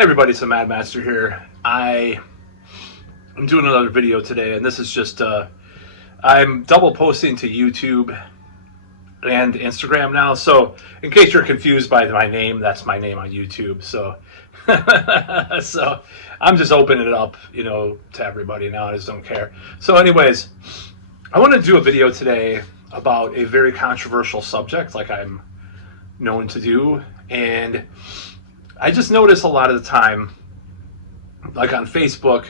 Hey everybody, it's the Mad Master here. I'm doing another video today, and this is just I'm double posting to YouTube and Instagram now. So in case you're confused by my name, that's my name on YouTube. So so I'm just opening it up, to everybody now. I just don't care. So anyways, I want to do a video today about a very controversial subject, like I'm known to do, and I just notice a lot of the time, like on Facebook,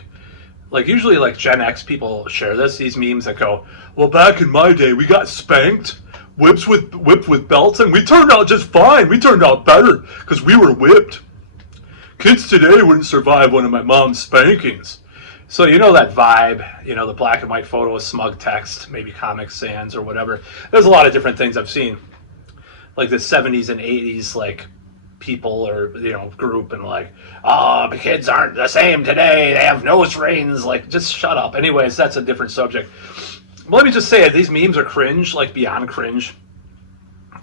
like usually like Gen X people share these memes that go, well, back in my day, we got spanked, whipped with belts, and we turned out just fine. We turned out better because we were whipped. Kids today wouldn't survive one of my mom's spankings. So you know that vibe, the black and white photo of smug text, maybe Comic Sans or whatever. There's a lot of different things I've seen, like the 70s and 80s, like people or group, and like, oh, the kids aren't the same today, they have nose rings. Like, just shut up. Anyways, that's a different subject. But let me just say, these memes are cringe, like beyond cringe.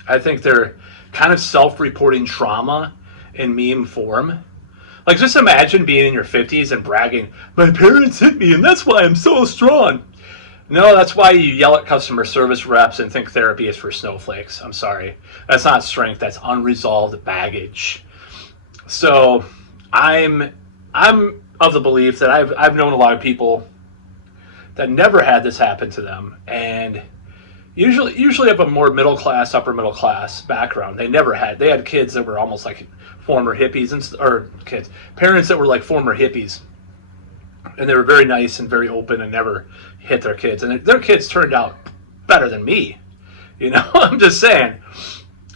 I think they're kind of self-reporting trauma in meme form. Like, just imagine being in your 50s and bragging, my parents hit me and that's why I'm so strong. No, that's why you yell at customer service reps and think therapy is for snowflakes. I'm sorry. That's not strength. That's unresolved baggage. So I'm of the belief that I've known a lot of people that never had this happen to them, and usually have a more middle class, upper middle class background. They had kids that were almost like former hippies, or parents that were like former hippies. And they were very nice and very open and never hit their kids. And their kids turned out better than me. I'm just saying.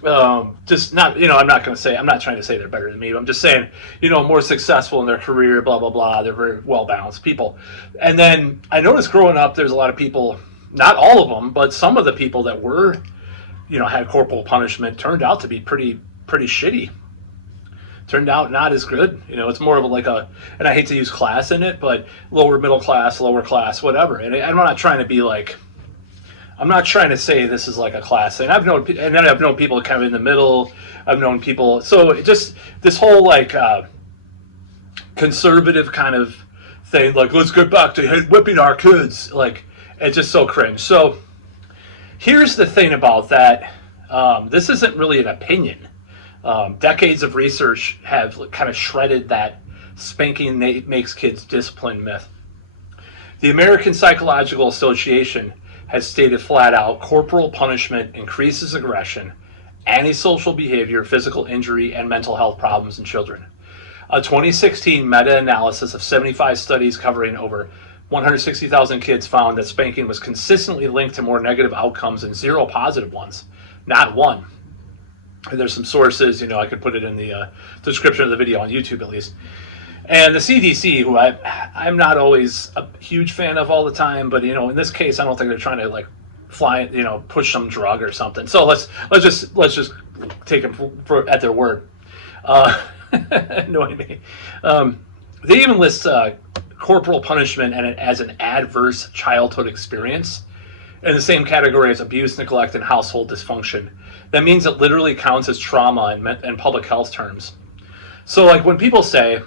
I'm not trying to say they're better than me. But I'm just saying, more successful in their career, blah, blah, blah. They're very well-balanced people. And then I noticed growing up, there's a lot of people, not all of them, but some of the people that were, had corporal punishment turned out to be pretty shitty. Turned out not as good. It's more of and I hate to use class in it, but lower middle class, lower class, whatever. And I'm not trying to be like, I'm not trying to say this is like a class thing. I've known people kind of in the middle. I've known people. So just this whole conservative kind of thing, like, let's get back to whipping our kids. Like, it's just so cringe. So here's the thing about that. This isn't really an opinion. Decades of research have kind of shredded that spanking makes kids disciplined myth. The American Psychological Association has stated flat out, corporal punishment increases aggression, antisocial behavior, physical injury, and mental health problems in children. A 2016 meta-analysis of 75 studies covering over 160,000 kids found that spanking was consistently linked to more negative outcomes and zero positive ones, not one. And there's some sources, I could put it in the description of the video on YouTube at least. And the CDC, who I'm not always a huge fan of all the time, but in this case, I don't think they're trying to push some drug or something. So let's just take them at their word. Annoying me. They even list corporal punishment as an adverse childhood experience in the same category as abuse, neglect, and household dysfunction. That means it literally counts as trauma in public health terms. So like when people say,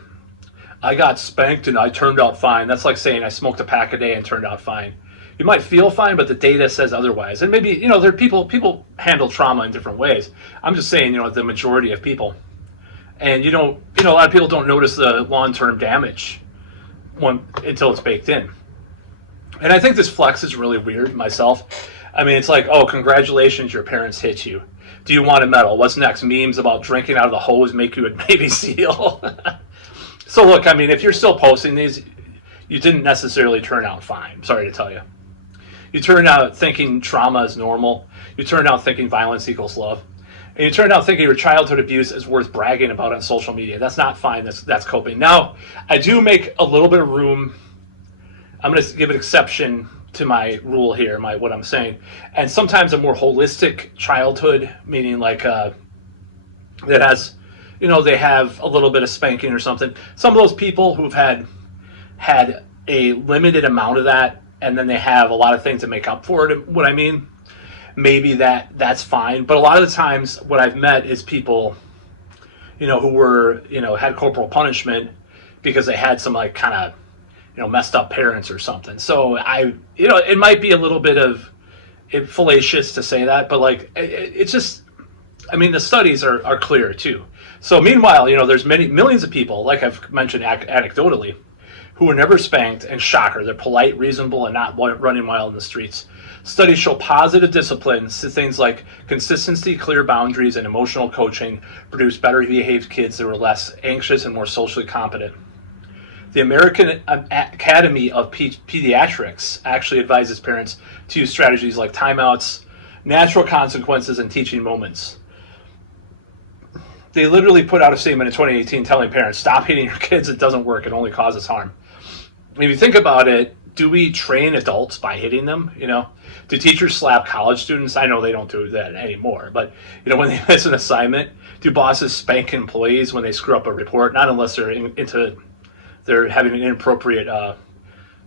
I got spanked and I turned out fine, that's like saying I smoked a pack a day and turned out fine. You might feel fine, but the data says otherwise. And maybe, there are people handle trauma in different ways. I'm just saying, the majority of people. And a lot of people don't notice the long-term damage until it's baked in. And I think this flex is really weird myself. I mean, it's like, oh, congratulations, your parents hit you. Do you want a medal? What's next? Memes about drinking out of the hose make you a Navy SEAL. So look, I mean, if you're still posting these, you didn't necessarily turn out fine. Sorry to tell you. You turned out thinking trauma is normal. You turned out thinking violence equals love. And you turned out thinking your childhood abuse is worth bragging about on social media. That's not fine. That's coping. Now, I do make a little bit of room. I'm going to give an exception to my rule here, what I'm saying. And sometimes a more holistic childhood, meaning like that has, they have a little bit of spanking or something. Some of those people who've had a limited amount of that, and then they have a lot of things to make up for it. What I mean, maybe that's fine. But a lot of the times what I've met is people who were, had corporal punishment because they had some like kind of, messed up parents or something. So it might be a little bit of fallacious to say that, but like it's just, I mean, the studies are clear too. So meanwhile, there's millions of people, like I've mentioned anecdotally, who were never spanked, and shocker, they're polite, reasonable, and not running wild in the streets. Studies show positive disciplines, things like consistency, clear boundaries, and emotional coaching produce better behaved kids that were less anxious and more socially competent. The American Academy of Pediatrics actually advises parents to use strategies like timeouts, natural consequences, and teaching moments. They literally put out a statement in 2018 telling parents, stop hitting your kids, it doesn't work, it only causes harm. If you think about it, do we train adults by hitting them? Do teachers slap college students? I know they don't do that anymore, but when they miss an assignment, do bosses spank employees when they screw up a report? Not unless they're having an inappropriate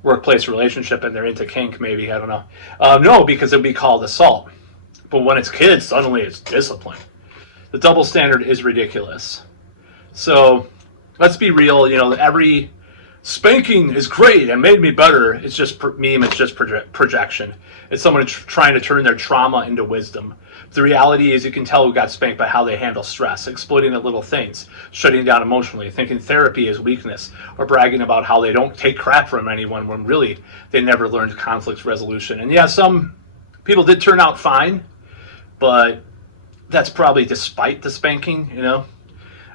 workplace relationship and they're into kink, maybe, I don't know. No, because it would be called assault. But when it's kids, suddenly it's discipline. The double standard is ridiculous. So let's be real. Every spanking is great and made me better. It's just meme. It's just projection. It's someone trying to turn their trauma into wisdom. The reality is you can tell who got spanked by how they handle stress, exploiting the little things, shutting down emotionally, thinking therapy is weakness, or bragging about how they don't take crap from anyone when really they never learned conflict resolution. And yeah, some people did turn out fine, but that's probably despite the spanking,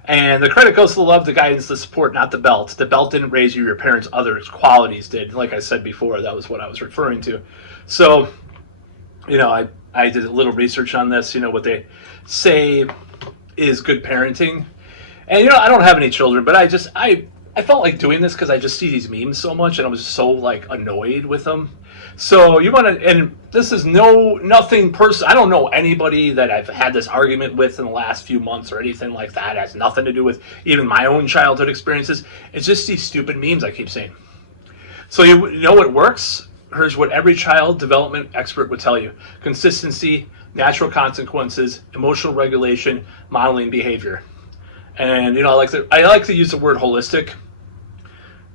And the credit goes to the love, the guidance, the support, not the belt. The belt didn't raise you, your parents' other qualities did. Like I said before, that was what I was referring to. So, I did a little research on this, what they say is good parenting. And, I don't have any children, but I felt like doing this because I just see these memes so much and I was so like annoyed with them. So you want to, and this is nothing personal. I don't know anybody that I've had this argument with in the last few months or anything like that. It has nothing to do with even my own childhood experiences. It's just these stupid memes I keep saying. So you know what works? Here's what every child development expert would tell you. Consistency, natural consequences, emotional regulation, modeling behavior. And, I like to use the word holistic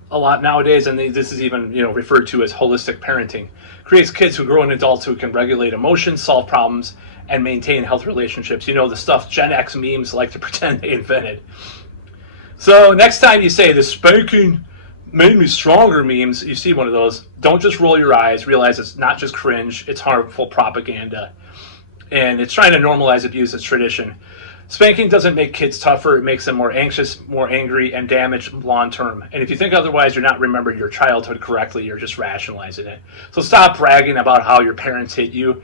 a lot nowadays, and this is even referred to as holistic parenting. Creates kids who grow into adults who can regulate emotions, solve problems, and maintain healthy relationships. The stuff Gen X memes like to pretend they invented. So next time you say the spanking made me stronger memes, you see one of those, don't just roll your eyes. Realize it's not just cringe, it's harmful propaganda, and it's trying to normalize abuse as tradition. Spanking doesn't make kids tougher. It makes them more anxious, more angry, and damaged long term. And if you think otherwise, you're not remembering your childhood correctly. You're just rationalizing it. So stop bragging about how your parents hit you.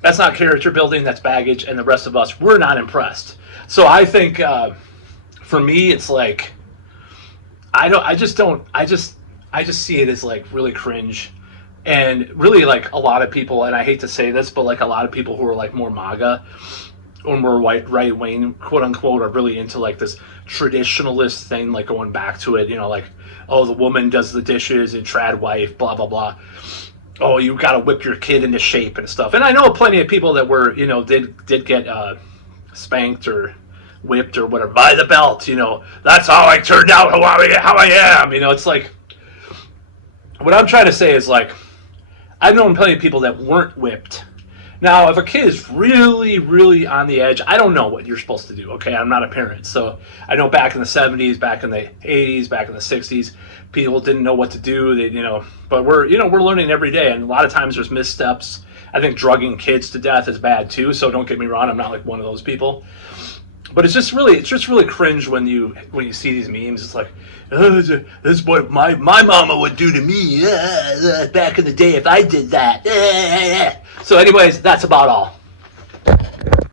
That's not character building. That's baggage. And the rest of us, we're not impressed. So I think for me, it's like I just see it as like really cringe. And really like a lot of people, and I hate to say this, but like a lot of people who are like more MAGA or more right wing, quote unquote, are really into like this traditionalist thing, like going back to it, like, oh, the woman does the dishes and trad wife, blah, blah, blah. Oh, you got to whip your kid into shape and stuff. And I know plenty of people that were, did get spanked or whipped or whatever by the belt, that's how I turned out, how I am. It's like, what I'm trying to say is like, I've known plenty of people that weren't whipped. Now, if a kid is really, really on the edge, I don't know what you're supposed to do, okay? I'm not a parent. So I know back in the 70s, back in the 80s, back in the 60s, people didn't know what to do. They, but we're learning every day. And a lot of times there's missteps. I think drugging kids to death is bad too. So don't get me wrong. I'm not like one of those people. But it's just really cringe when you see these memes. It's like, oh, this is what my mama would do to me back in the day if I did that. So anyways, that's about all.